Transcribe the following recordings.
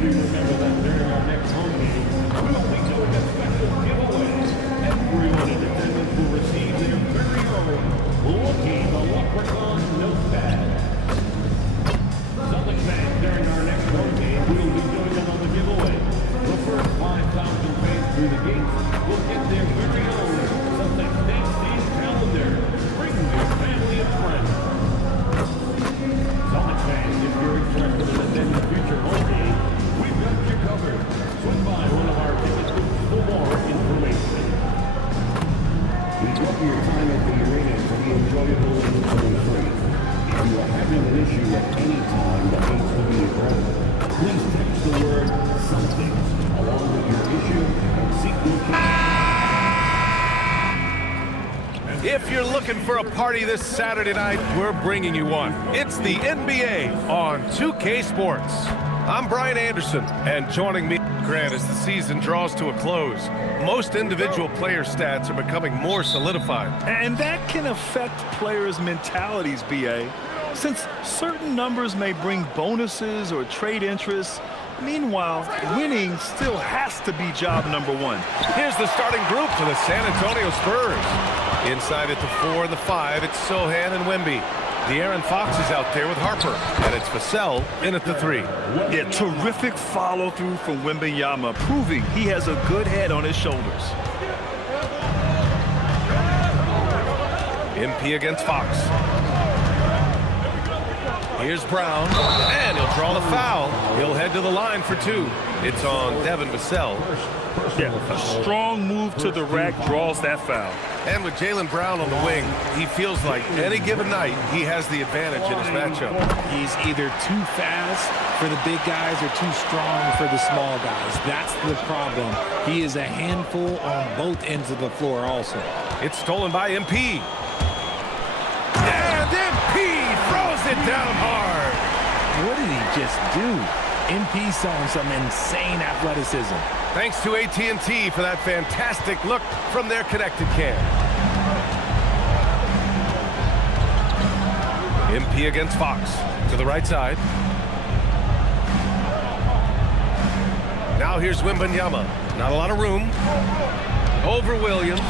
Please remember that during our next home game, we'll be doing a special giveaway. Everyone in attendance will receive their very own Lucky the Leprechaun notepad. Celtics fans, during our next home game, we'll be doing another giveaway. The first 5,000 fans through the gates will get their very own Celtics Thanksgiving calendar. Bring your family and friends. Celtics fans, if you're interested in attending future home games, we've got you covered. Swing by one of our ticket booths for more information. We hope your time at the arena to be enjoyable and listening-free. If you are having an issue at any time that needs to be addressed, please text the word something along with your issue and seek location. If you're looking for a party this Saturday night, we're bringing you one. It's the NBA on 2K Sports. I'm Brian Anderson, and joining me, Grant, as the season draws to a close, most individual player stats are becoming more solidified. And that can affect players' mentalities, BA. Since certain numbers may bring bonuses or trade interests, meanwhile, winning still has to be job number one. Here's the starting group for the San Antonio Spurs. Inside at the 4 and the 5, it's Sohan and Wemby. De'Aaron Fox is out there with Harper, and it's Vassell in at the 3. Yeah, terrific follow-through from Wembanyama, proving he has a good head on his shoulders. MP against Fox. Here's Brown, and he'll draw the foul. He'll head to the line for 2. It's on Devin Vassell. Yeah, a strong move to the rack draws that foul. And with Jaylen Brown on the wing, he feels like any given night he has the advantage in his matchup. He's either too fast for the big guys or too strong for the small guys. That's the problem. He is a handful on both ends of the floor also. It's stolen by MP. And MP throws it down hard. What did he just do? MP showing some insane athleticism. Thanks to AT&T for that fantastic look from their connected cam. MP against Fox to the right side. Now here's Wembanyama. Not a lot of room. Over Williams.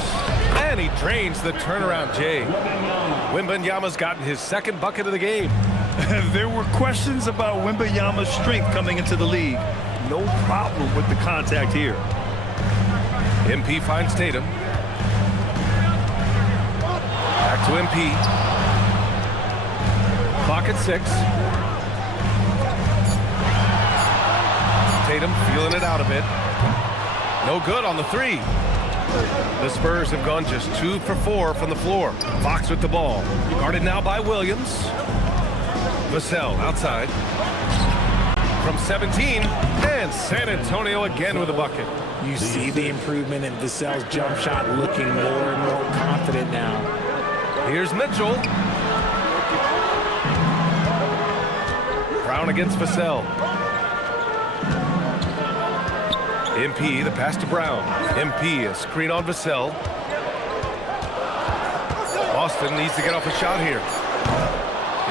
And he drains the turnaround J. Wembanyama's gotten his second bucket of the game. There were questions about Wembanyama's strength coming into the league. No problem with the contact here. MP finds Tatum. Back to MP. Clock at 6. Tatum feeling it out a bit. No good on the 3. The Spurs have gone just 2 for 4 from the floor. Fox with the ball. Guarded now by Williams. Vassell outside. From 17, and San Antonio again with a bucket. You see the improvement in Vassell's jump shot, looking more and more confident now. Here's Mitchell. Brown against Vassell. MP, the pass to Brown. MP, a screen on Vassell. Boston needs to get off a shot here.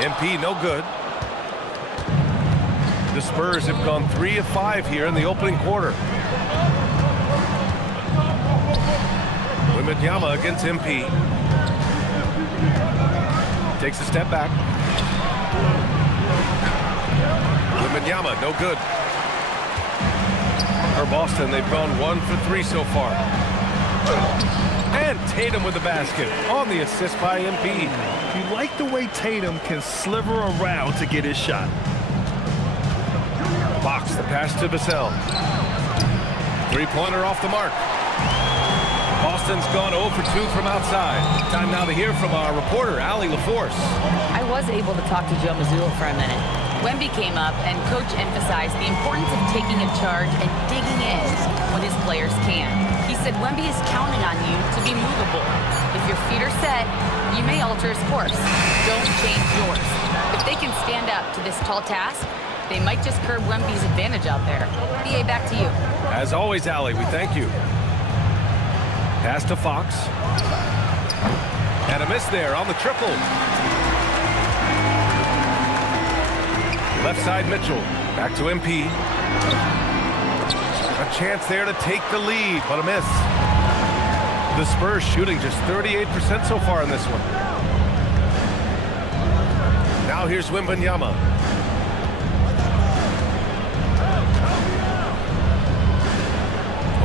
MP, no good. The Spurs have gone 3 of 5 here in the opening quarter. Wembanyama against MP. Takes a step back. Wembanyama, no good. For Boston, they've gone 1 for 3 so far. And Tatum with the basket on the assist by MP. You like the way Tatum can sliver around to get his shot. Fox, the pass to Vassell. Three-pointer off the mark. Boston's gone 0 for 2 from outside. Time now to hear from our reporter, Allie LaForce. I was able to talk to Joe Mazzulla for a minute. Wemby came up, and Coach emphasized the importance of taking a charge and digging in when his players can. He said Wemby is counting on you to be movable. If your feet are set, you may alter his course. Don't change yours. If they can stand up to this tall task, they might just curb Wemby's advantage out there. BA, back to you. As always, Allie, we thank you. Pass to Fox. And a miss there on the triple. Left side Mitchell. Back to MP. A chance there to take the lead, but a miss. The Spurs shooting just 38% so far in this one. Now here's Wembanyama.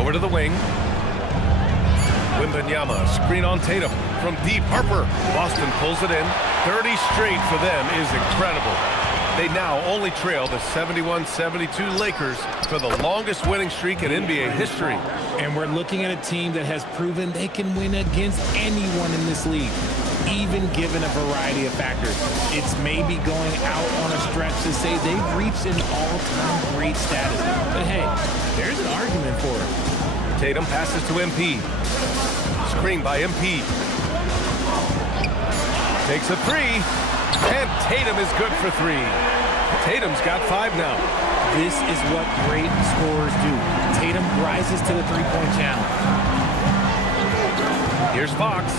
Over to the wing. Wembanyama, screen on Tatum. From deep, Harper. Boston pulls it in. 30 straight for them is incredible. They now only trail the 71-72 Lakers for the longest winning streak in NBA history. And we're looking at a team that has proven they can win against anyone in this league, even given a variety of factors. It's maybe going out on a stretch to say they've reached an all-time great status. But hey, there's an argument for it. Tatum passes to MP. Screen by MP. Takes a three. And Tatum is good for three. Tatum's got 5 now. This is what great scorers do. Tatum rises to the three-point challenge. Here's Fox.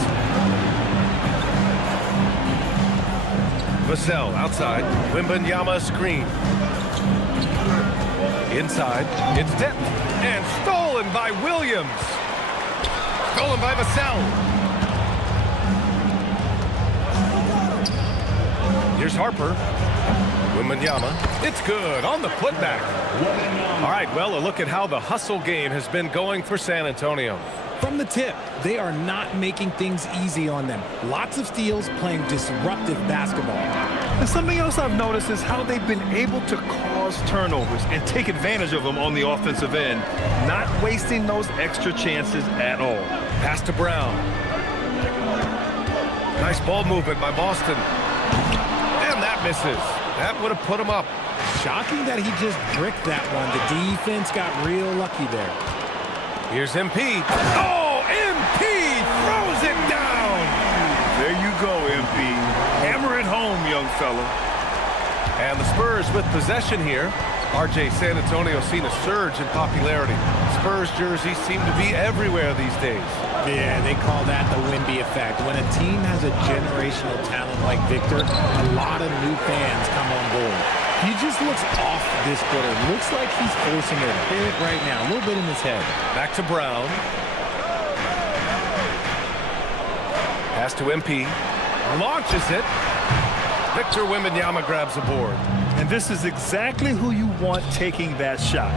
Vassell outside. Wembanyama screen. Inside. It's tipped. And stolen by Williams. Stolen by Vassell. Here's Harper. Wembanyama. It's good on the putback. All right, well, a look at how the hustle game has been going for San Antonio. From the tip, they are not making things easy on them. Lots of steals, playing disruptive basketball. And something else I've noticed is how they've been able to cause turnovers and take advantage of them on the offensive end, not wasting those extra chances at all. Pass to Brown. Nice ball movement by Boston. And that misses. That would have put him up. Shocking that he just bricked that one. The defense got real lucky there. Here's MP. Oh, MP throws it down. There you go, MP. Hammer it home, young fella. And the Spurs with possession here. RJ, San Antonio seen a surge in popularity. Spurs jerseys seem to be everywhere these days. Yeah, they call that the Wemby effect. When a team has a generational talent like Victor, a lot of new fans come on board. He just looks off this quarter. Looks like he's forcing it a bit right now, a little bit in his head. Back to Brown. Pass to MP. Launches it. Victor Wembanyama grabs a board. And this is exactly who you want taking that shot.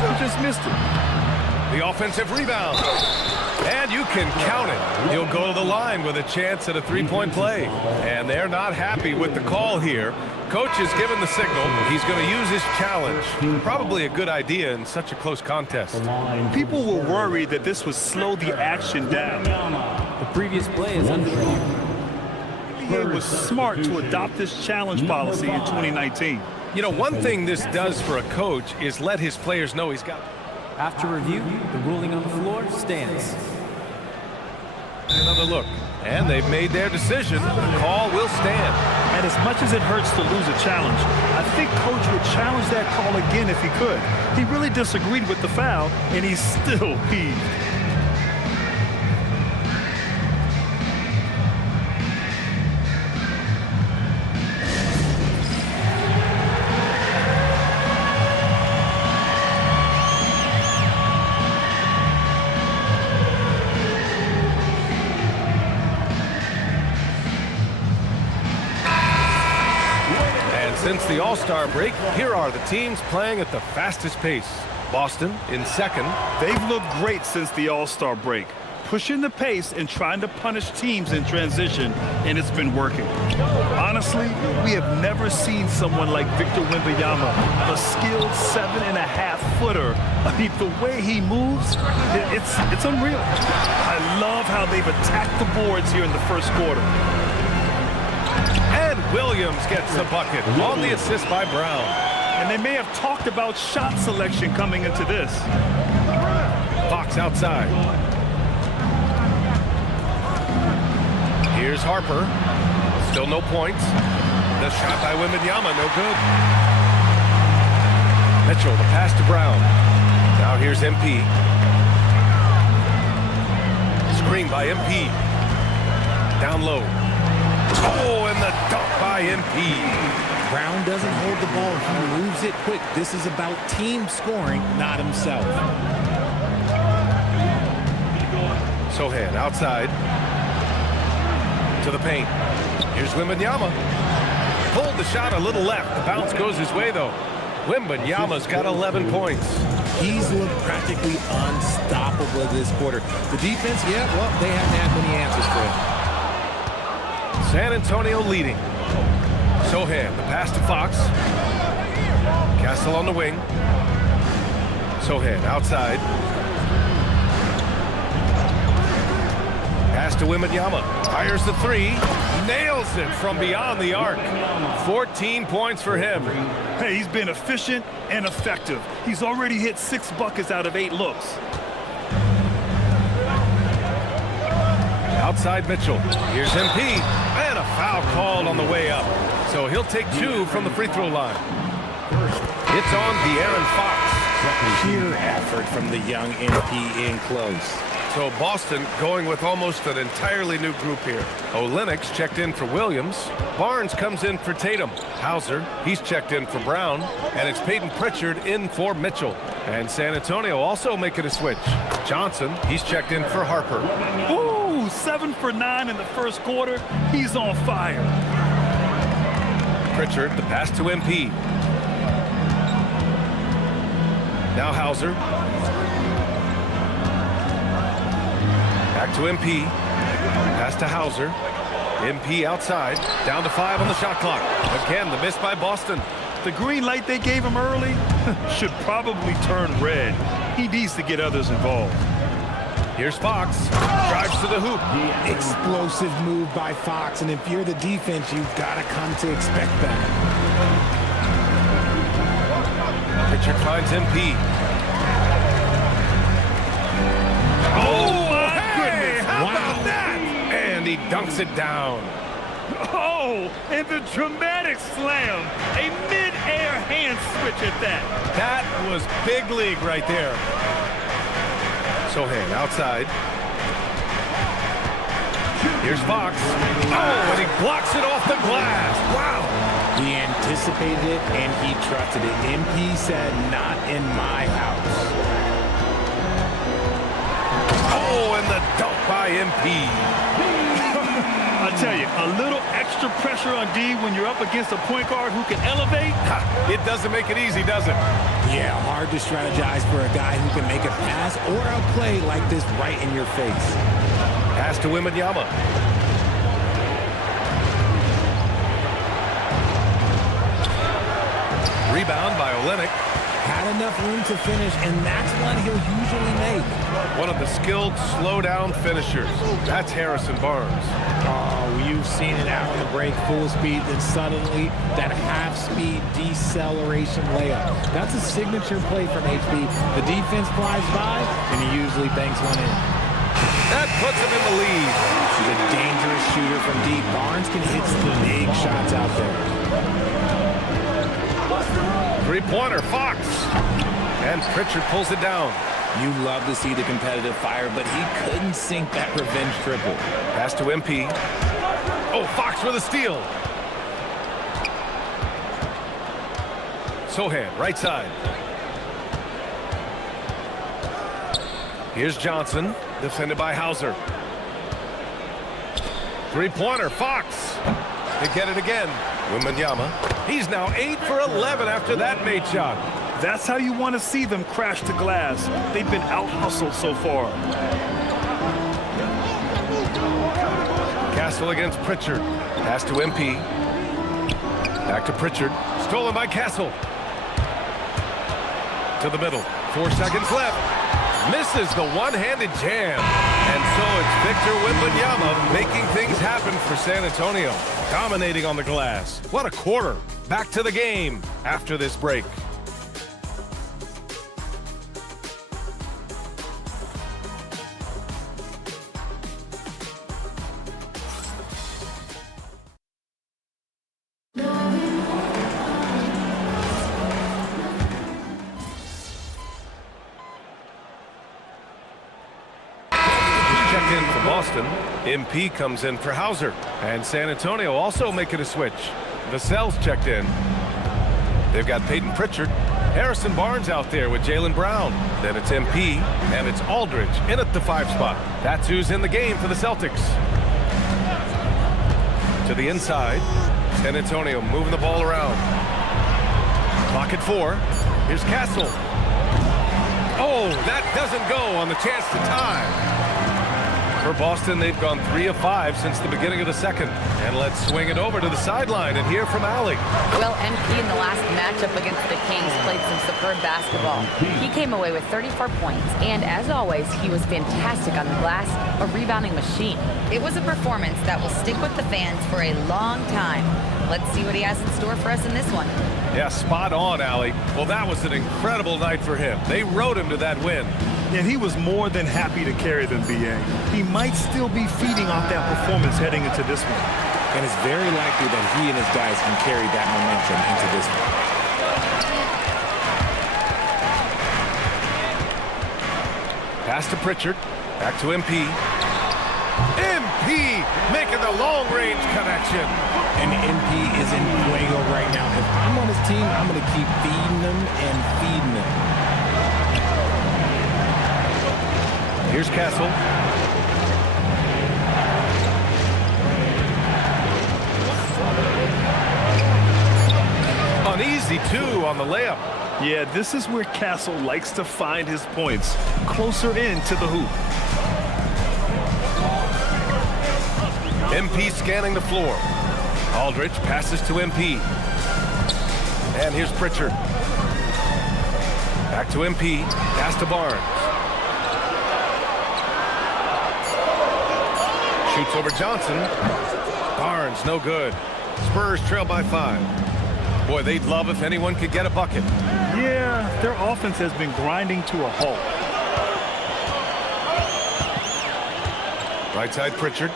He just missed it. The offensive rebound. And you can count it. He'll go to the line with a chance at a three-point play. And they're not happy with the call here. Coach has given the signal. He's going to use his challenge. Probably a good idea in such a close contest. People were worried that this would slow the action down. The previous play is under review. He was smart to adopt this challenge policy in 2019. You know, one thing this does for a coach is let his players know he's got. After review, the ruling on the floor stands. Another look. And they've made their decision. The call will stand. And as much as it hurts to lose a challenge, I think Coach would challenge that call again if he could. He really disagreed with the foul, and he's still peeved. Since the All-Star break, here are the teams playing at the fastest pace. Boston in second. They've looked great since the All-Star break, pushing the pace and trying to punish teams in transition, and it's been working. Honestly, we have never seen someone like Victor Wembanyama, a skilled 7.5-footer. I mean, the way he moves, it's unreal. I love how they've attacked the boards here in the first quarter. And Williams gets the bucket on the assist by Brown. And they may have talked about shot selection coming into this. Fox outside. Here's Harper. Still no points. The shot by Wembanyama, no good. Mitchell, the pass to Brown. Now here's MP. Screen by MP. Down low. Oh, and the dunk by MP. Brown doesn't hold the ball. He moves it quick. This is about team scoring, not himself. Sohan outside to the paint. Here's Wembanyama. Pulled the shot a little left. The bounce goes his way, though. Wembanyama's got 11 points. He's looked practically unstoppable this quarter. The defense, yeah, well, they haven't had many answers for it. San Antonio leading. Sohan, the pass to Fox. Castle on the wing. Sohan outside. Pass to Wembanyama. Fires the three. Nails it from beyond the arc. 14 points for him. Hey, he's been efficient and effective. He's already hit 6 buckets out of 8 looks. Outside Mitchell. Here's MP. And a foul called on the way up. So he'll take 2 from the free throw line. It's on De'Aaron Fox. Sheer effort from the young MP in close. So Boston going with almost an entirely new group here. Olynyk's checked in for Williams. Barnes comes in for Tatum. Hauser, he's checked in for Brown. And it's Peyton Pritchard in for Mitchell. And San Antonio also making a switch. Johnson, he's checked in for Harper. Ooh, 7 for 9 in the first quarter. He's on fire. Pritchard, the pass to MP. Now Hauser. Back to MP. Pass to Hauser. MP outside. Down to 5 on the shot clock. Again, the miss by Boston. The green light they gave him early should probably turn red. He needs to get others involved. Here's Fox. Drives to the hoop. Explosive move by Fox, and if you're the defense, you've got to come to expect that. Pritchard finds MP. Oh, my goodness. How about that? And he dunks it down. Oh, and the dramatic slam. A mid-air hand switch at that. That was big league right there. Sohan outside. Here's Fox. Oh, and he blocks it off the glass. Wow. He anticipated it, and he trusted it. MP said, not in my house. Oh, and the dunk by MP. I tell you, a little extra pressure on D when you're up against a point guard who can elevate. It doesn't make it easy, does it? Yeah, hard to strategize for a guy who can make a pass or a play like this right in your face. Pass to Wembanyama. Rebound by Olynyk. Had enough room to finish, and that's one he'll usually make. One of the skilled slow-down finishers. That's Harrison Barnes. Oh, you've seen it out on the break, full speed, then suddenly that half-speed deceleration layup. That's a signature play from HB. The defense flies by, and he usually banks one in. That puts him in the lead. He's a dangerous shooter from deep. Barnes can hit some big shots out there. Three-pointer, Fox. And Pritchard pulls it down. You love to see the competitive fire, but he couldn't sink that revenge triple. Pass to MP. Oh, Fox with a steal. Sohan, right side. Here's Johnson, defended by Hauser. Three-pointer, Fox. They get it again. Wembanyama. He's now 8 for 11 after that made shot. That's how you want to see them crash the glass. They've been out-hustled so far. Castle against Pritchard. Pass to MP. Back to Pritchard. Stolen by Castle. To the middle. 4 seconds left. Misses the one-handed jam. And so it's Victor Wembanyama making things happen for San Antonio. Dominating on the glass. What a quarter. Back to the game after this break. In for Boston. MP comes in for Hauser. And San Antonio also making a switch. Vassell's checked in. They've got Peyton Pritchard. Harrison Barnes out there with Jaylen Brown. Then it's MP, and it's Aldridge in at the 5 spot. That's who's in the game for the Celtics. To the inside. San Antonio moving the ball around. Clock at 4. Here's Castle. Oh, that doesn't go on the chance to tie. For Boston, they've gone 3 of 5 since the beginning of the second. And let's swing it over to the sideline and hear from Allie. Well, MP in the last matchup against the Kings played some superb basketball. He came away with 34 points, and as always, he was fantastic on the glass, a rebounding machine. It was a performance that will stick with the fans for a long time. Let's see what he has in store for us in this one. Yeah, spot on, Allie. Well, that was an incredible night for him. They rode him to that win. And he was more than happy to carry them, B.A. He might still be feeding off that performance heading into this one. And it's very likely that he and his guys can carry that momentum into this one. Pass to Pritchard. Back to MP. MP making the long-range connection. And MP is in fuego right now. If I'm on his team, I'm going to keep feeding them and feeding them. Here's Castle. An easy 2 on the layup. Yeah, this is where Castle likes to find his points, closer in to the hoop. MP scanning the floor. Aldridge passes to MP. And here's Pritchard. Back to MP. Pass to Barnes. Shoots over Johnson. Barnes, no good. Spurs trail by 5. Boy, they'd love if anyone could get a bucket. Yeah, their offense has been grinding to a halt. Right side Pritchard.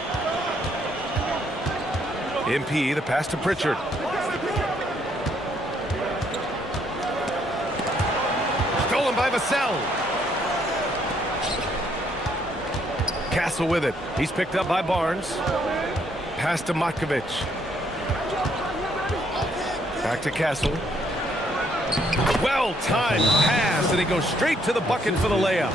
MP, the pass to Pritchard. Stolen by Vassell. Castle with it. He's picked up by Barnes. Pass to Matkovic. Back to Castle. Well-timed pass, and he goes straight to the bucket for the layup.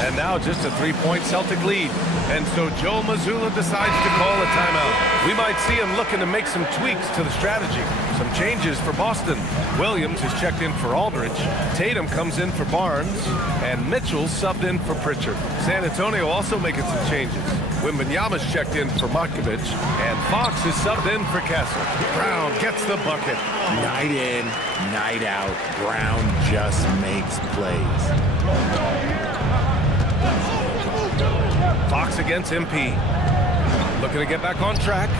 And now just a 3-point Celtic lead. And so Joe Mazzulla decides to call a timeout. We might see him looking to make some tweaks to the strategy. Some changes for Boston. Williams is checked in for Aldridge. Tatum comes in for Barnes. And Mitchell subbed in for Pritchard. San Antonio also making some changes. Wembanyama's checked in for Matkovic. And Fox is subbed in for Castle. Brown gets the bucket. Night in, night out, Brown just makes plays. Fox against MP. Looking to get back on track.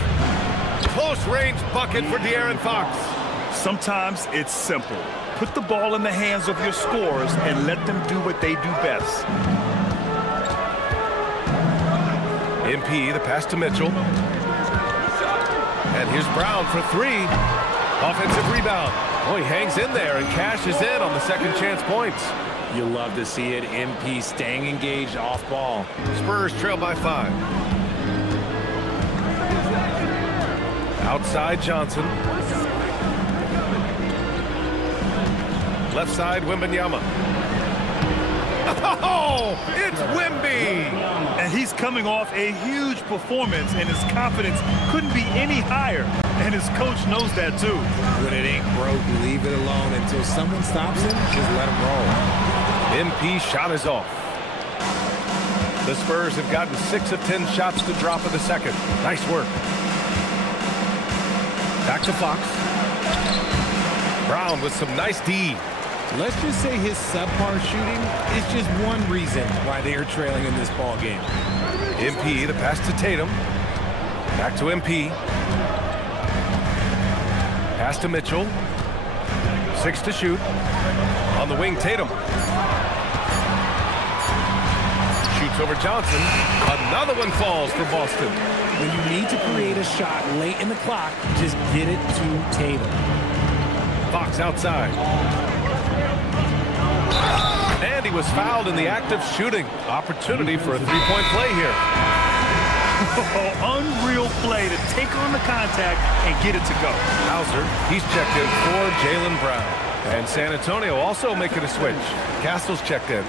Close range bucket for De'Aaron Fox. Sometimes it's simple. Put the ball in the hands of your scorers and let them do what they do best. MP, the pass to Mitchell. And here's Brown for 3. Offensive rebound. Oh, he hangs in there and cashes in on the second chance points. You love to see it. MP staying engaged off ball. Spurs trail by 5. Outside Johnson. Left side Wembanyama. Oh, it's Wemby! And he's coming off a huge performance, and his confidence couldn't be any higher. And his coach knows that too. When it ain't broke, leave it alone until someone stops him. Just let him roll. MP shot is off. The Spurs have gotten 6 of 10 shots to drop in the second. Nice work. Back to Fox. Brown with some nice D. Let's just say his subpar shooting is just one reason why they are trailing in this ball game. MP, the pass to Tatum. Back to MP. Pass to Mitchell. 6 to shoot. On the wing, Tatum. Shoots over Johnson. Another one falls for Boston. When you need to create a shot late in the clock, just get it to Tatum. Fox outside. And he was fouled in the act of shooting. Opportunity for a 3-point play here. Unreal play to take on the contact and get it to go. Hauser, he's checked in for Jaylen Brown. And San Antonio also making a switch. Castle's checked in.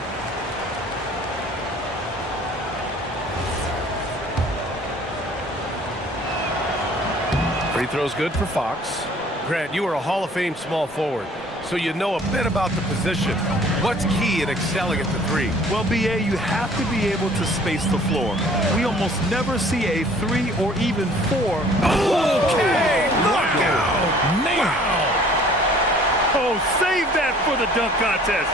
Free throw's good for Fox. Grant, you are a Hall of Fame small forward, so you know a bit about the position. What's key in excelling at the three? Well, BA, you have to be able to space the floor. We almost never see a 3 or even 4. Okay, knockout! Man! Oh, save that for the dunk contest.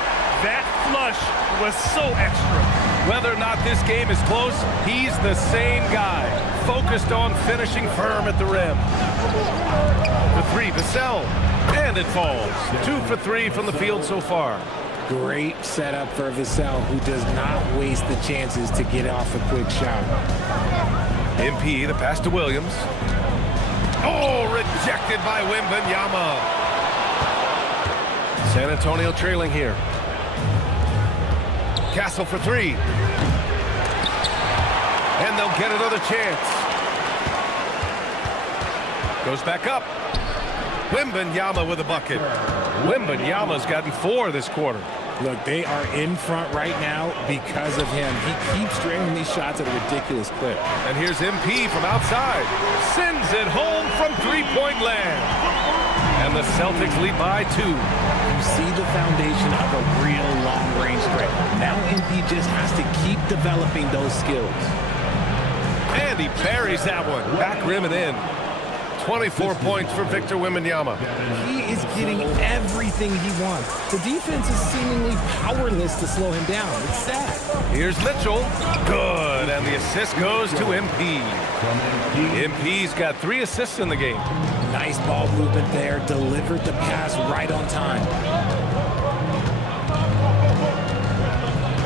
That flush was so extra. Whether or not this game is close, he's the same guy, focused on finishing firm at the rim. The three, Vassell, and it falls. 2 for 3 from the field so far. Great setup for Vassell, who does not waste the chances to get off a quick shot. MP, the pass to Williams. Oh, rejected by Wembanyama. San Antonio trailing here. Castle for 3. And they'll get another chance. Goes back up. Wembanyama with a bucket. Wembanyama's gotten 4 this quarter. Look, they are in front right now because of him. He keeps draining these shots at a ridiculous clip. And here's MP from outside. Sends it home from three-point land. And the Celtics lead by 2. You see the foundation of a real long-range threat. Now MP just has to keep developing those skills. And he buries that one. Back rim and in. 24 points for Victor Wembanyama. He is getting everything he wants. The defense is seemingly powerless to slow him down. It's sad. Here's Mitchell. Good. And the assist goes to MP. MP's got 3 assists in the game. Nice ball movement there. Delivered the pass right on time.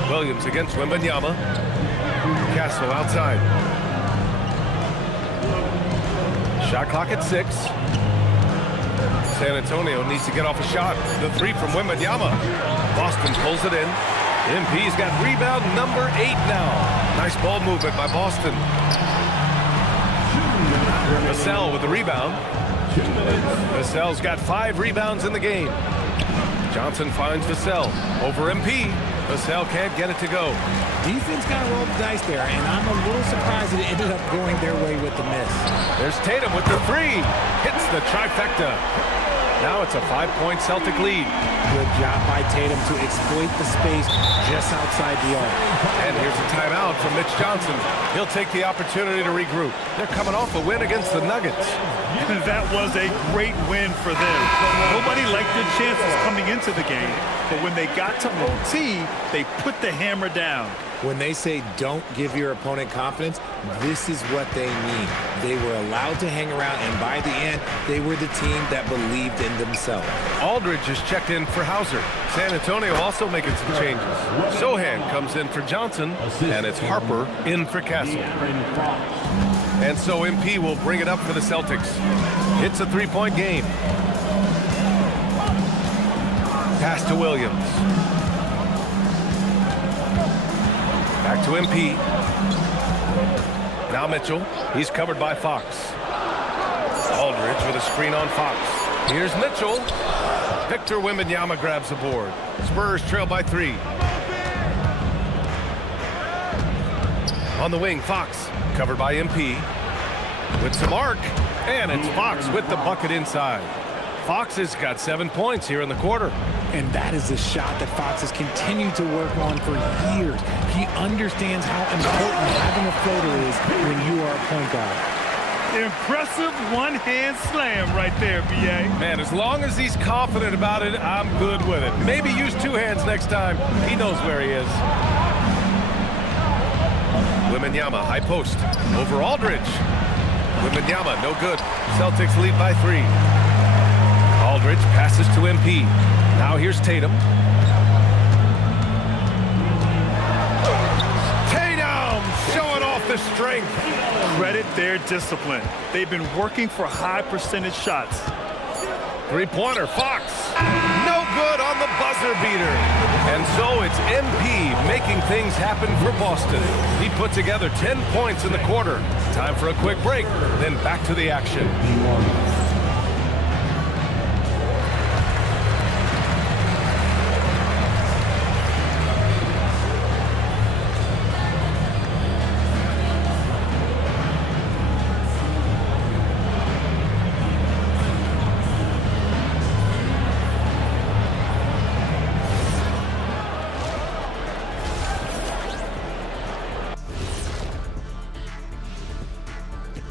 Williams against Wembanyama. Castle outside. Shot clock at 6. San Antonio needs to get off a shot. The 3 from Wembanyama. Boston pulls it in. MP's got rebound number 8 now. Nice ball movement by Boston. Vassell with the rebound. Vassell's got 5 rebounds in the game. Johnson finds Vassell over MP. Vassell can't get it to go. Defense got to roll the dice there, and I'm a little surprised that it ended up going their way with the miss. There's Tatum with the 3. Hits the trifecta. Now it's a 5-point Celtic lead. Good job by Tatum to exploit the space just outside the arc. And here's a timeout from Mitch Johnson. He'll take the opportunity to regroup. They're coming off a win against the Nuggets. That was a great win for them. Nobody liked their chances coming into the game, but when they got to OT, they put the hammer down. When they say don't give your opponent confidence, this is what they mean. They were allowed to hang around, and by the end, they were the team that believed in themselves. Aldridge is checked in for Hauser. San Antonio also making some changes. Sohan comes in for Johnson, and it's Harper in for Castle. And so MP will bring it up for the Celtics. It's a 3-point game. Pass to Williams. Back to MP. Now Mitchell. He's covered by Fox. Aldridge with a screen on Fox. Here's Mitchell. Victor Wembanyama grabs the board. Spurs trail by 3. On the wing, Fox. Covered by MP. With some arc. And it's Fox with the bucket inside. Fox has got 7 points here in the quarter. And that is a shot that Fox has continued to work on for years. He understands how important having a floater is when you are a point guard. Impressive one-hand slam right there, B.A. Man, as long as he's confident about it, I'm good with it. Maybe use 2 hands next time. He knows where he is. Wembanyama, high post. Over Aldridge. Wembanyama, no good. Celtics lead by 3. Aldridge passes to MP. Now here's Tatum. Tatum showing off the strength. Credit their discipline. They've been working for high percentage shots. 3-pointer, Fox. No good on the bucket. buzzer beater. And so it's MP making things happen for Boston. He put together 10 points in the quarter. Time for a quick break, then back to the action.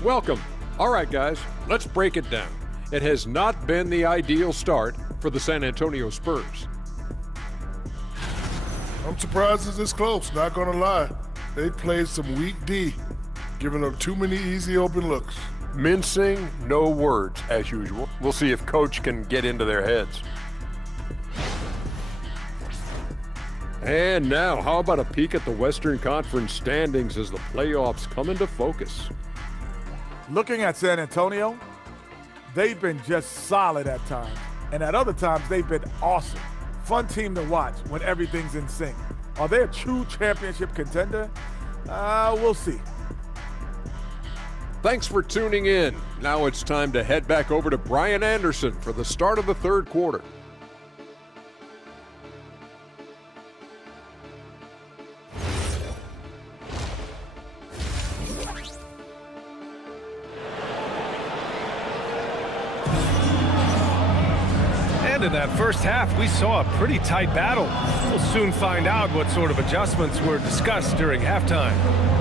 Welcome. All right, guys, let's break it down. It has not been the ideal start for the San Antonio Spurs. I'm surprised it's this close, not gonna lie. They played some weak D, giving up too many easy open looks. Mincing, no words, as usual. We'll see if Coach can get into their heads. And now, how about a peek at the Western Conference standings as the playoffs come into focus? Looking at San Antonio, they've been just solid at times. And at other times, they've been awesome. Fun team to watch when everything's in sync. Are they a true championship contender? We'll see. Thanks for tuning in. Now it's time to head back over to Brian Anderson for the start of the third quarter. In that first half, we saw a pretty tight battle. We'll soon find out what sort of adjustments were discussed during halftime.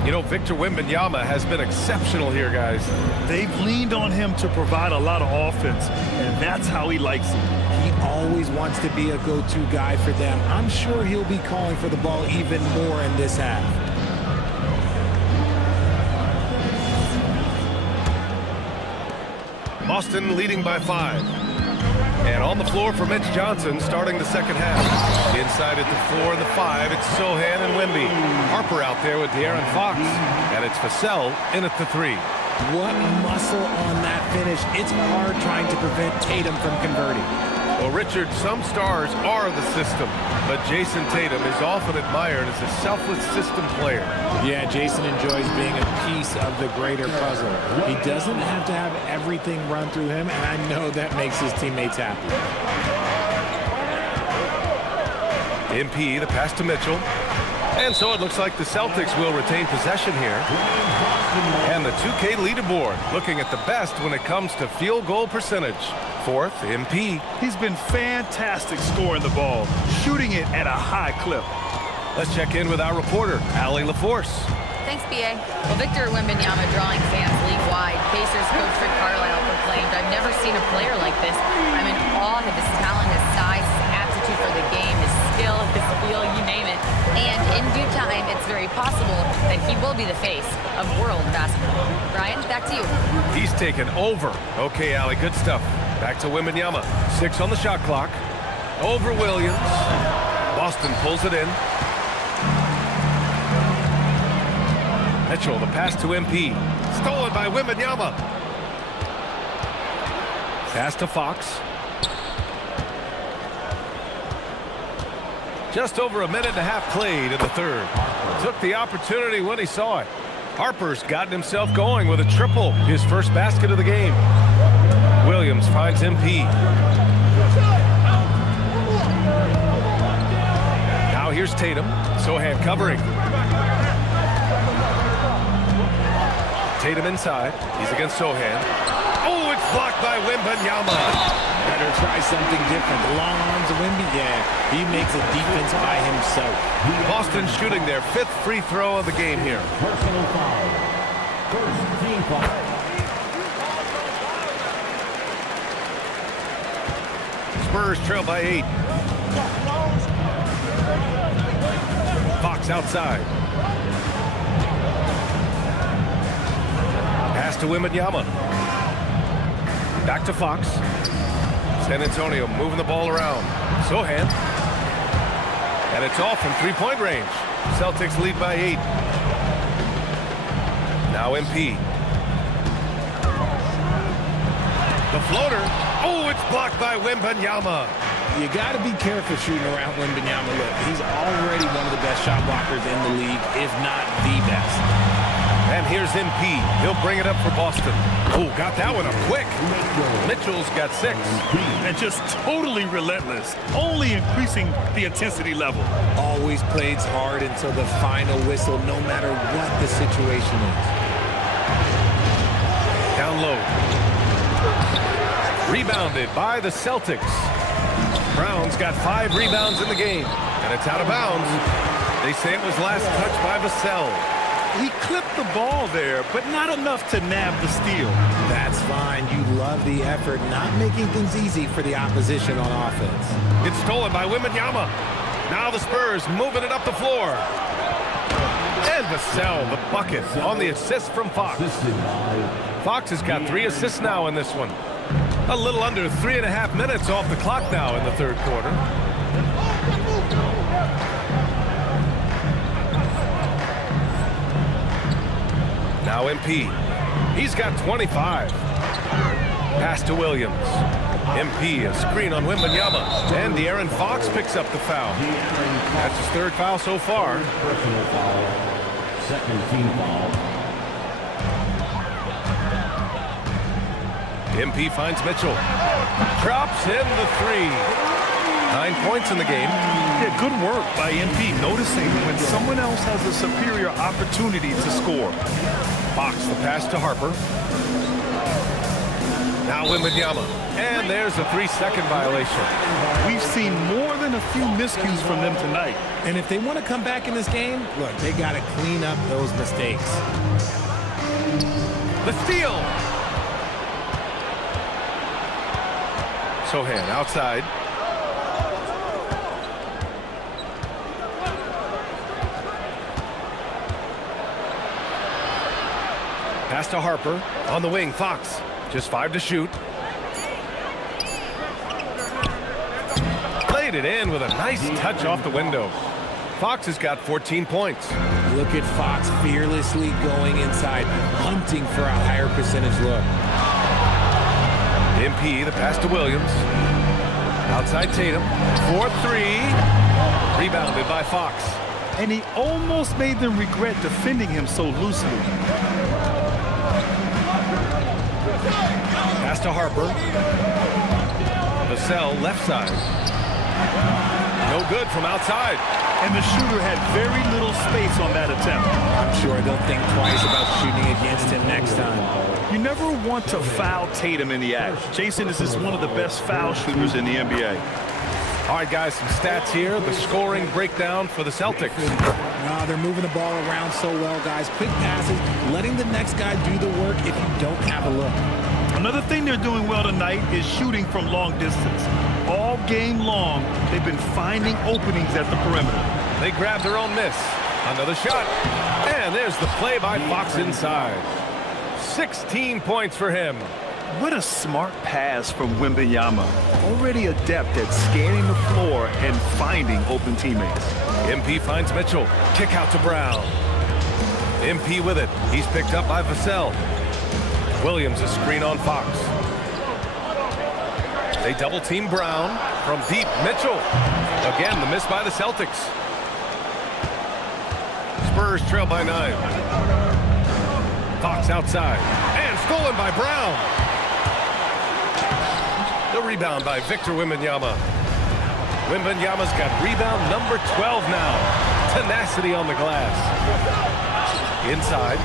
You know, Victor Wembanyama has been exceptional here, guys. They've leaned on him to provide a lot of offense, and that's how he likes it. He always wants to be a go-to guy for them. I'm sure he'll be calling for the ball even more in this half. Boston leading by 5. And on the floor for Mitch Johnson starting the second half. Inside at the 4 and the 5, it's Sohan and Wemby. Harper out there with De'Aaron Fox. And it's Vassell in at the 3. What muscle on that finish. It's hard trying to prevent Tatum from converting. Well, Richard, some stars are the system, but Jason Tatum is often admired as a selfless system player. Yeah, Jason enjoys being a piece of the greater puzzle. He doesn't have to have everything run through him, and I know that makes his teammates happy. MP, the pass to Mitchell. And so it looks like the Celtics will retain possession here. And the 2K leaderboard looking at the best when it comes to field goal percentage. Fourth, MP. He's been fantastic scoring the ball, shooting it at a high clip. Let's check in with our reporter, Allie LaForce. Thanks, B.A. Well, Victor Wembanyama drawing fans league-wide. Pacers coach Rick Carlisle proclaimed, "I've never seen a player like this. I'm in awe of his talent, his size, his aptitude for the game, his skill, his feel, you name it. And in due time, it's very possible that he will be the face of world basketball." Brian, back to you. He's taken over. Okay, Allie, good stuff. Back to Wembanyama. 6 on the shot clock. Over Williams. Boston pulls it in. Mitchell, the pass to MP. Stolen by Wembanyama. Pass to Fox. Just over a minute and a half played in the third. Took the opportunity when he saw it. Harper's gotten himself going with a triple, his first basket of the game. Williams finds MP. Now here's Tatum. Sohan covering. Tatum inside. He's against Sohan. Oh, it's blocked by Wembanyama. Better try something different. The long arms of Wemby, yeah, he makes a defense by himself. Boston shooting their 5th free throw of the game here. Personal foul. First team foul. Spurs trail by 8. Fox outside. Pass to Wembanyama. Back to Fox. San Antonio moving the ball around. Sohan. And it's off from three-point range. Celtics lead by 8. Now MP. The floater. Oh, it's blocked by Wembanyama. You got to be careful shooting around Wembanyama. Look, he's already one of the best shot blockers in the league, if not the best. And here's MP. He'll bring it up for Boston. Oh, got that one up quick. Mitchell's got 6. And just totally relentless, only increasing the intensity level. Always plays hard until the final whistle, no matter what the situation is. Down low. Rebounded by the Celtics. Brown's got 5 rebounds in the game, and it's out of bounds. They say it was last touched by Vassell. He clipped the ball there, but not enough to nab the steal. That's fine. You love the effort, not making things easy for the opposition on offense. It's stolen by Wembanyama. Now the Spurs moving it up the floor. And Vassell, the bucket on the assist from Fox. Fox has got 3 assists now in this one. A little under 3.5 minutes off the clock now in the third quarter. Now MP. He's got 25. Pass to Williams. MP, a screen on Wembanyama. And De'Aaron Fox picks up the foul. That's his 3rd foul so far. Personal foul. Second team foul. MP finds Mitchell. Drops in the 3. 9 points in the game. Yeah, good work by MP, noticing when someone else has a superior opportunity to score. Fox, the pass to Harper. Now Wembanyama. And there's a 3-second violation. We've seen more than a few miscues from them tonight. And if they want to come back in this game, look, they got to clean up those mistakes. The steal. Sohan outside. Pass to Harper. On the wing, Fox. Just 5 to shoot. Played it in with a nice touch off the window. Fox has got 14 points. Look at Fox fearlessly going inside, hunting for a higher percentage look. MP, the pass to Williams. Outside Tatum. 4-3. Rebounded by Fox. And he almost made them regret defending him so loosely. Pass to Harper. Vassell, left side. No good from outside. And the shooter had very little space on that attempt. I'm sure they'll think twice about shooting against him next time. You never want to foul Tatum in the act. Jason is just one of the best foul shooters in the NBA. All right, guys, some stats here. The scoring breakdown for the Celtics. No, they're moving the ball around so well, guys. Quick passes, letting the next guy do the work if you don't have a look. Another thing they're doing well tonight is shooting from long distance. All game long, they've been finding openings at the perimeter. They grab their own miss. Another shot. And there's the play by Fox inside. 16 points for him. What a smart pass from Wembanyama. Already adept at scanning the floor and finding open teammates. MP finds Mitchell. Kick out to Brown. MP with it. He's picked up by Vassell. Williams, a screen on Fox. They double team Brown from deep. Mitchell. Again, the miss by the Celtics. Spurs trail by 9. Fox outside. And stolen by Brown. The rebound by Victor Wembanyama. Wembanyama's got rebound number 12 now. Tenacity on the glass. Inside.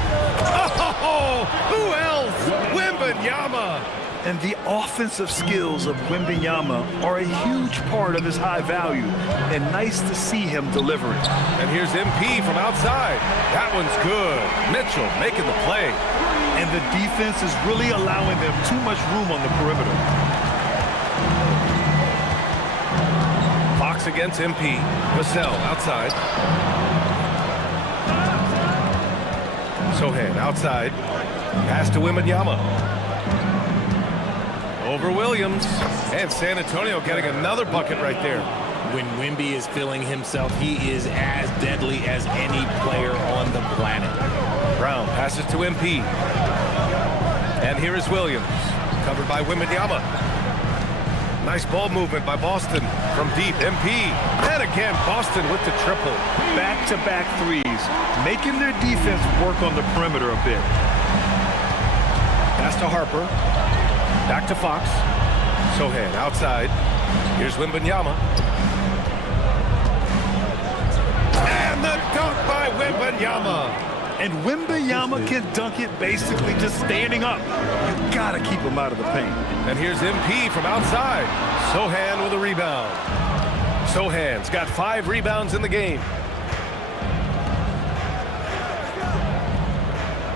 Oh, who else? Wembanyama. And the offensive skills of Wembanyama are a huge part of his high value. And nice to see him deliver it. And here's MP from outside. That one's good. Mitchell making the play. And the defense is really allowing them too much room on the perimeter. Fox against MP. Vassell outside. Sohan outside. Pass to Wembanyama. Over Williams. And San Antonio getting another bucket right there. When Wemby is feeling himself, he is as deadly as any player on the planet. Brown passes to MP. And here is Williams. Covered by Wembanyama. Nice ball movement by Boston from deep. MP. And again, Boston with the triple. Back-to-back threes, making their defense work on the perimeter a bit. Pass to Harper. Back to Fox. Sohan outside. Here's Wembanyama. And the dunk by Wembanyama. And Wembanyama can dunk it basically just standing up. You gotta keep him out of the paint. And here's MP from outside. Sohan with a rebound. Sohan's got 5 rebounds in the game.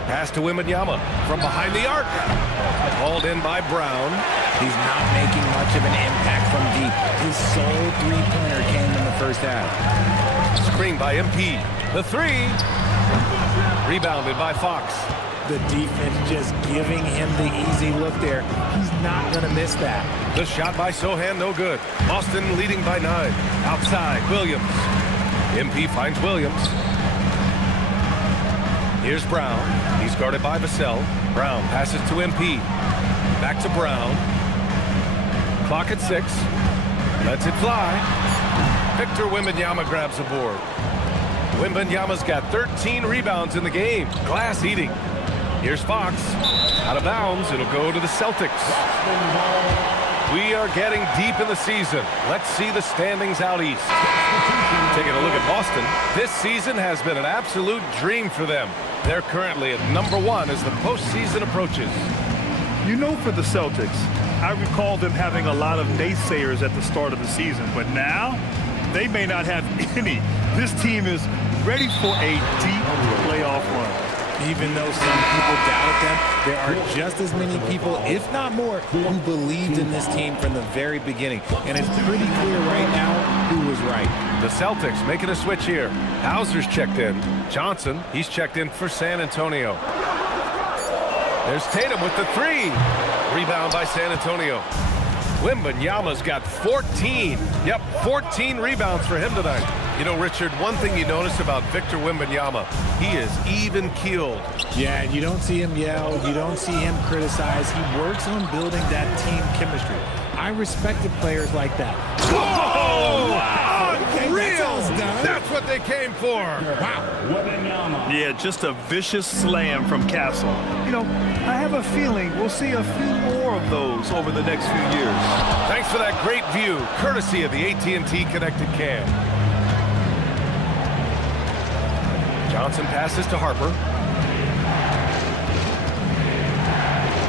Pass to Wembanyama from behind the arc. Hauled in by Brown. He's not making much of an impact from deep. His sole three-pointer came in the first half. Screen by MP. The 3. Rebounded by Fox. The defense just giving him the easy look there. He's not going to miss that. The shot by Sohan, no good. Boston leading by 9. Outside, Williams. MP finds Williams. Here's Brown. He's guarded by Vassell. Brown passes to MP. Back to Brown. Clock at 6. Lets it fly. Victor Wembanyama grabs the board. Wembanyama's got 13 rebounds in the game. Glass eating. Here's Fox. Out of bounds. It'll go to the Celtics. We are getting deep in the season. Let's see the standings out east. Taking a look at Boston. This season has been an absolute dream for them. They're currently at #1 as the postseason approaches. You know, for the Celtics, I recall them having a lot of naysayers at the start of the season, but now they may not have any. This team is ready for a deep playoff run. Even though some people doubted them, there are just as many people, if not more, who believed in this team from the very beginning. And it's pretty clear right now who was right. The Celtics making a switch here. Hauser's checked in. Johnson, he's checked in for San Antonio. There's Tatum with the 3. Rebound by San Antonio. Wembanyama's got 14. Yep, 14 rebounds for him tonight. You know, Richard, one thing you notice about Victor Wembanyama, he is even-keeled. Yeah, and you don't see him yell. You don't see him criticize. He works on building that team chemistry. I respected players like that. Whoa! Wow! Unreal! That's what they came for. Wow. Yeah, just a vicious slam from Castle. You know, I have a feeling we'll see a few more of those over the next few years. Thanks for that great view, courtesy of the AT&T Connected Cam. Johnson passes to Harper.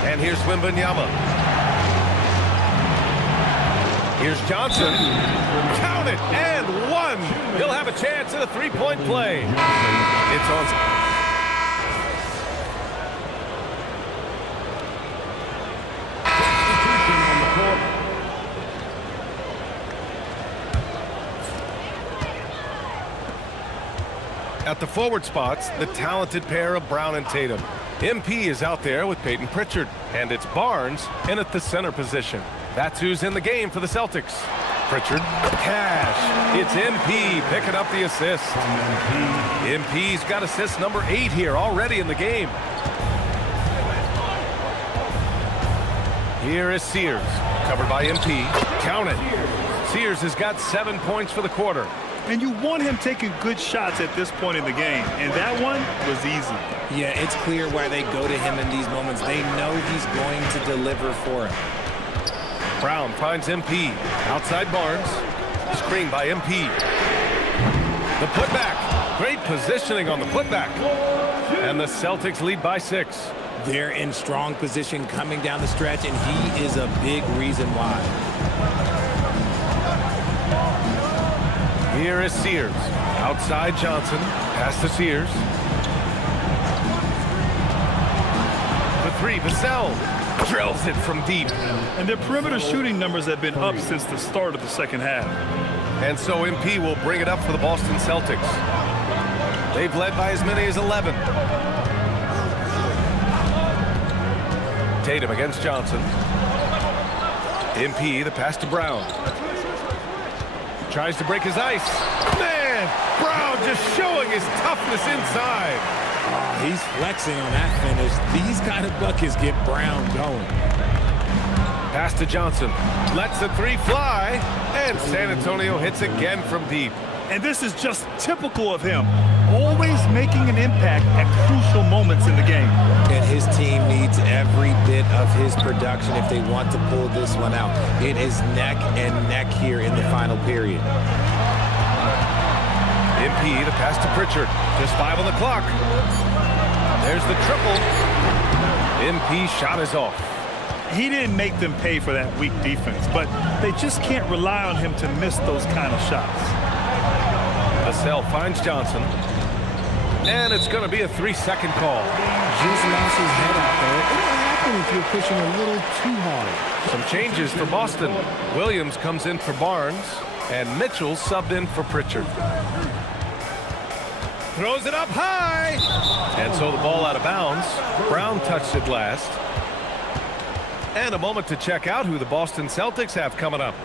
And here's Wembanyama. Here's Johnson. Count it, and 1. He'll have a chance at a 3-point play. It's on. At the forward spots, the talented pair of Brown and Tatum. MP is out there with Peyton Pritchard, and it's Barnes in at the center position. That's who's in the game for the Celtics. Pritchard, cash. It's MP picking up the assist. MP's got assist number 8 here already in the game. Here is Sears, covered by MP. Count it. Sears has got 7 points for the quarter. And you want him taking good shots at this point in the game, and that one was easy. Yeah, it's clear why they go to him in these moments. They know he's going to deliver for him. Brown finds MP. Outside Barnes. Screen by MP. The putback. Great positioning on the putback. And the Celtics lead by 6. They're in strong position coming down the stretch, and he is a big reason why. Here is Sears. Outside Johnson. Pass to Sears. The 3, Vassell. Drills it from deep. And their perimeter shooting numbers have been up since the start of the second half. And so MP will bring it up for the Boston Celtics. They've led by as many as 11. Tatum against Johnson. MP, the pass to Brown. Tries to break his ice. Man, Brown just showing his toughness inside. He's flexing on that finish. These kind of buckets get Brown going. Pass to Johnson. Lets the three fly. And San Antonio hits again from deep. And this is just typical of him. Always making an impact at crucial moments in the game. And his team needs every bit of his production if they want to pull this one out. It is neck and neck here in the final period. MP, the pass to Pritchard. Just 5 on the clock. There's the triple. MP shot is off. He didn't make them pay for that weak defense, but they just can't rely on him to miss those kind of shots. Vassell finds Johnson. And it's going to be a 3-second call. Just lost his head out there. It'll happen if you're pushing a little too hard. Some changes for Boston. Williams comes in for Barnes, and Mitchell subbed in for Pritchard. Throws it up high. And so the ball out of bounds. Brown touched it last. And a moment to check out who the Boston Celtics have coming up.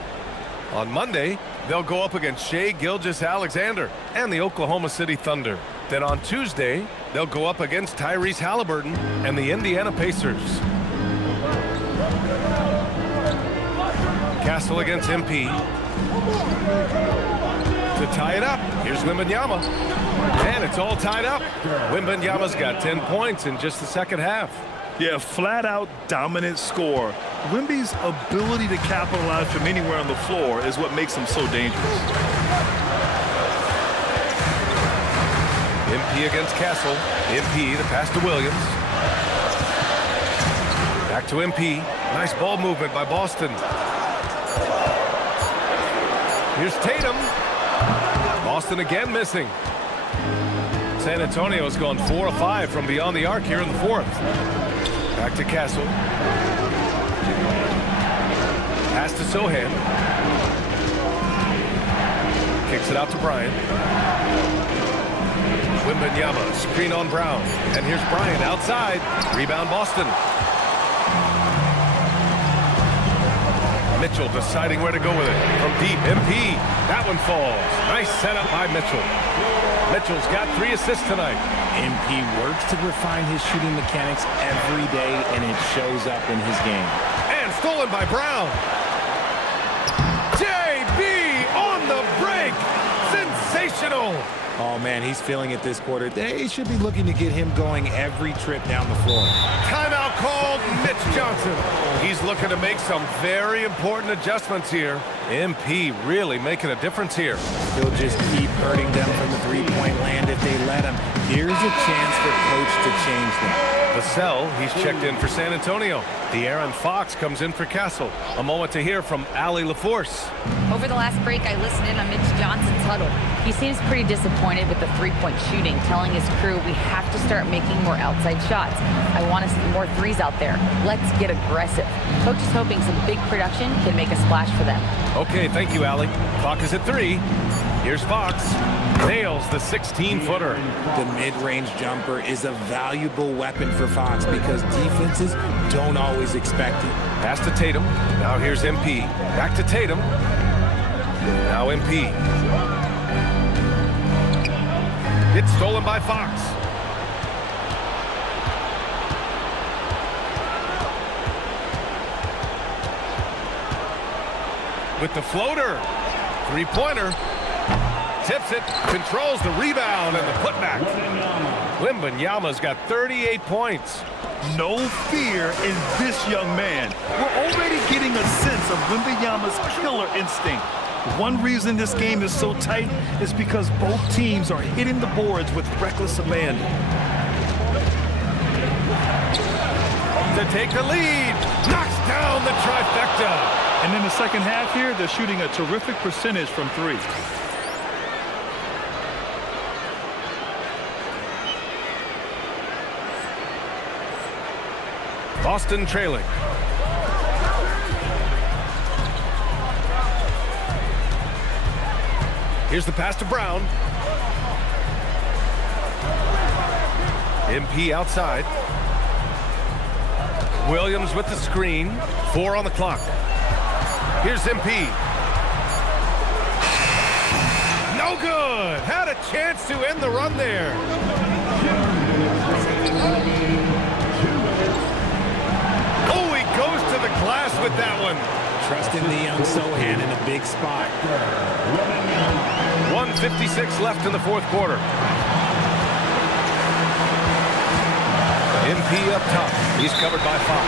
On Monday, they'll go up against Shai Gilgeous-Alexander and the Oklahoma City Thunder. Then on Tuesday, they'll go up against Tyrese Halliburton and the Indiana Pacers. Castle against MP. To tie it up, here's Wembanyama. And it's all tied up. Wembanyama's got 10 points in just the second half. Yeah, flat-out dominant score. Wemby's ability to capitalize from anywhere on the floor is what makes him so dangerous. MP against Castle. MP, the pass to Williams. Back to MP. Nice ball movement by Boston. Here's Tatum. Boston again missing. San Antonio's gone 4 of 5 from beyond the arc here in the fourth. Back to Castle. Pass to Sohan. Kicks it out to Bryant. Wembanyama, screen on Brown. And here's Bryant outside. Rebound Boston. Mitchell deciding where to go with it. From deep, MP. That one falls. Nice setup by Mitchell. Mitchell's got 3 assists tonight. MP works to refine his shooting mechanics every day, and it shows up in his game. And stolen by Brown. JB on the break. Sensational. Oh, man, he's feeling it this quarter. They should be looking to get him going every trip down the floor. Timeout called. Mitch Johnson. He's looking to make some very important adjustments here. MP really making a difference here. He'll just keep hurting them from the three-point land if they let him. Here's a chance for Coach to change them. Vassell, he's checked in for San Antonio. De'Aaron Fox comes in for Castle. A moment to hear from Allie LaForce. Over the last break, I listened in on Mitch Johnson's huddle. He seems pretty disappointed with the three-point shooting, telling his crew we have to start making more outside shots. I want to see more threes out there. Let's get aggressive. Coach is hoping some big production can make a splash for them. Okay, thank you, Allie. Clock is at 3. Here's Fox. Nails the 16-footer. The mid-range jumper is a valuable weapon for Fox because defenses don't always expect it. Pass to Tatum. Now here's MP. Back to Tatum. Now MP. It's stolen by Fox. With the floater. Three-pointer. Tips it, controls the rebound and the putback. Wembanyama's got 38 points. No fear in this young man. We're already getting a sense of Wembanyama's killer instinct. One reason this game is so tight is because both teams are hitting the boards with reckless abandon. To take the lead, knocks down the trifecta. And in the second half here, they're shooting a terrific percentage from 3. Boston trailing. Here's the pass to Brown. MP outside. Williams with the screen. 4 on the clock. Here's MP. No good. Had a chance to end the run there. Oh, he goes to the glass with that one. Trusting the young Sohan in a big spot. 1:56 left in the fourth quarter. MP up top. He's covered by Fox.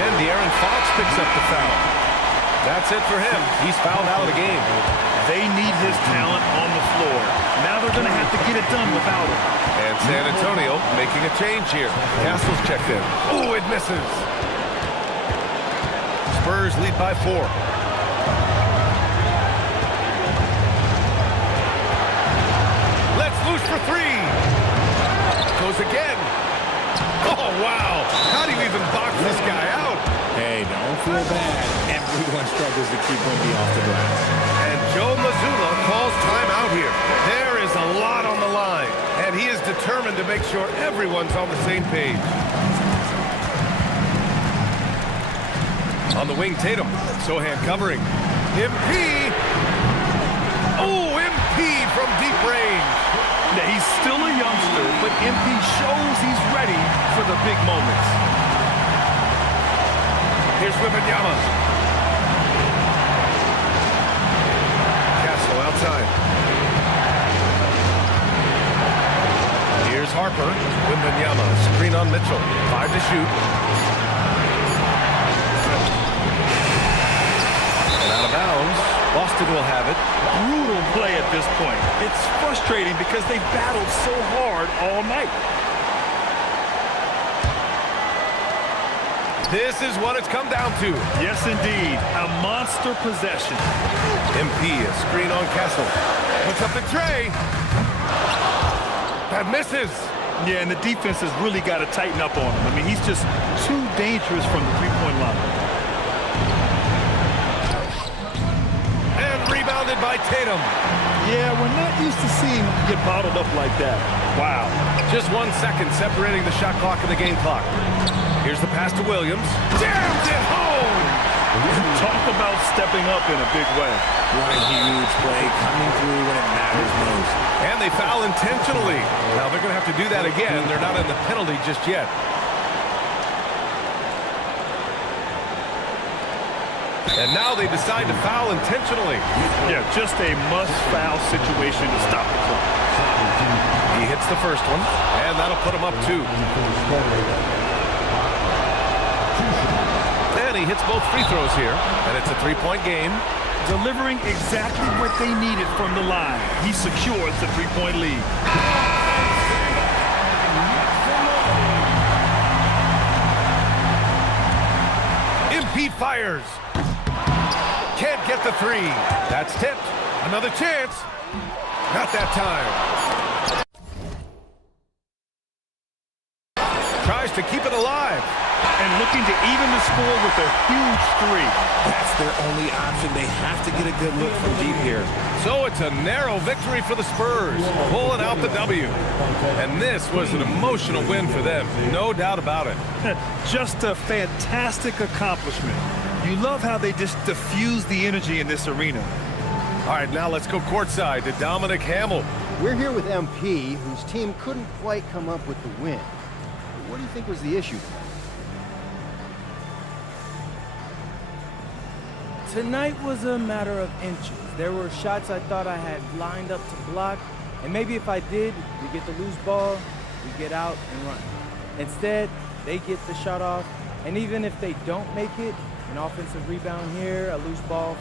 And De'Aaron Fox picks up the foul. That's it for him. He's fouled out of the game. They need his talent on the floor. Now they're going to have to get it done without him. And San Antonio making a change here. Castle's checked in. Oh, it misses. Spurs lead by 4. Let's loose for 3. Goes again. Oh, wow. How do you even box this guy out? Hey, don't feel bad. Everyone struggles to keep Wemby off the glass. And Joe Mazzulla calls timeout here. There is a lot on the line, and he is determined to make sure everyone's on the same page. On the wing, Tatum. Sohan covering. MP. Oh, MP from deep range. Yeah, he's still a youngster, but MP shows he's ready for the big moments. Here's Wembanyama. Castle outside. Here's Harper. Wembanyama. Screen on Mitchell. 5 to shoot. And out of bounds. Boston will have it. Brutal play at this point. It's frustrating because they battled so hard all night. This is what it's come down to. Yes, indeed. A monster possession. MP, a screen on Castle. Puts up the tray. That misses. Yeah, and the defense has really got to tighten up on him. I mean, he's just too dangerous from the three-point line. And rebounded by Tatum. Yeah, we're not used to seeing him get bottled up like that. Wow. Just 1 second separating the shot clock and the game clock. Here's the pass to Williams. Jams it home! Talk about stepping up in a big way. What a huge play coming through when it matters most. And they foul intentionally. Now they're going to have to do that again. They're not in the penalty just yet. And now they decide to foul intentionally. Yeah, just a must-foul situation to stop the clock. He hits the first one, and that'll put him up 2. And he hits both free throws here, and it's a 3-point game. Delivering exactly what they needed from the line. He secures the 3-point lead. MP fires. Can't get the 3. That's tipped. Another chance. Not that time. Tries to keep it alive. And looking to even the score with a huge 3. That's their only option. They have to get a good look from deep here. So it's a narrow victory for the Spurs, pulling out the W. And this was an emotional win for them, no doubt about it. Just a fantastic accomplishment. You love how they just diffuse the energy in this arena. All right, now let's go courtside to Dominic Hamill. We're here with MP, whose team couldn't quite come up with the win. What do you think was the issue? Tonight was a matter of inches. There were shots I thought I had lined up to block, and maybe if I did, we get the loose ball, we get out and run. Instead, they get the shot off, and even if they don't make it, an offensive rebound here, a loose ball